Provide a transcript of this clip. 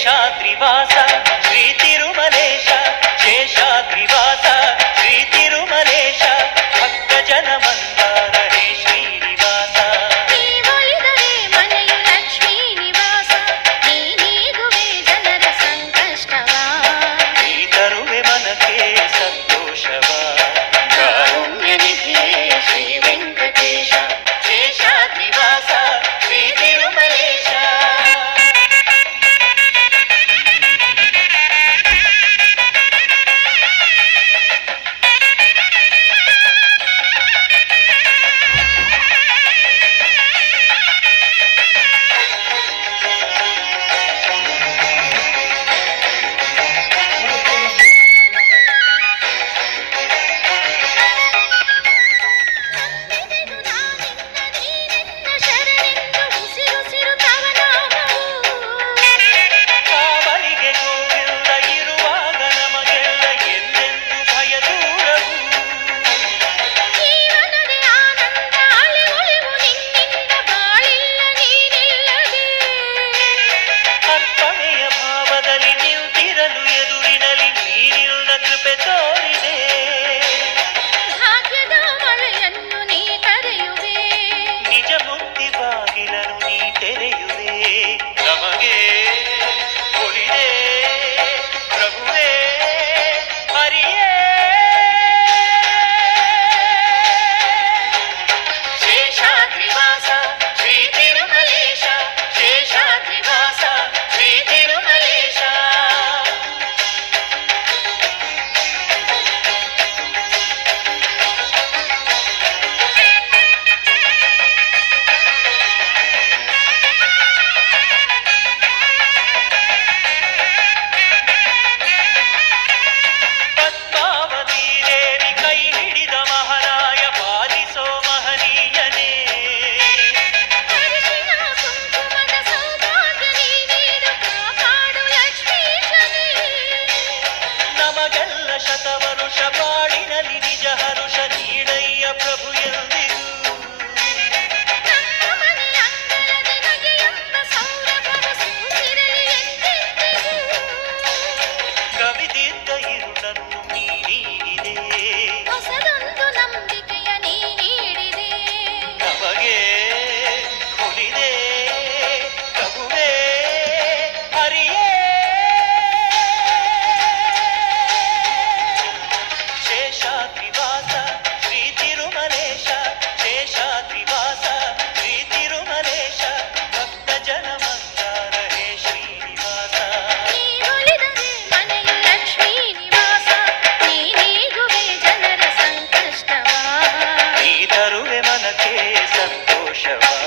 శేషాద్రివాస ಶತವರುಷ ಜನರ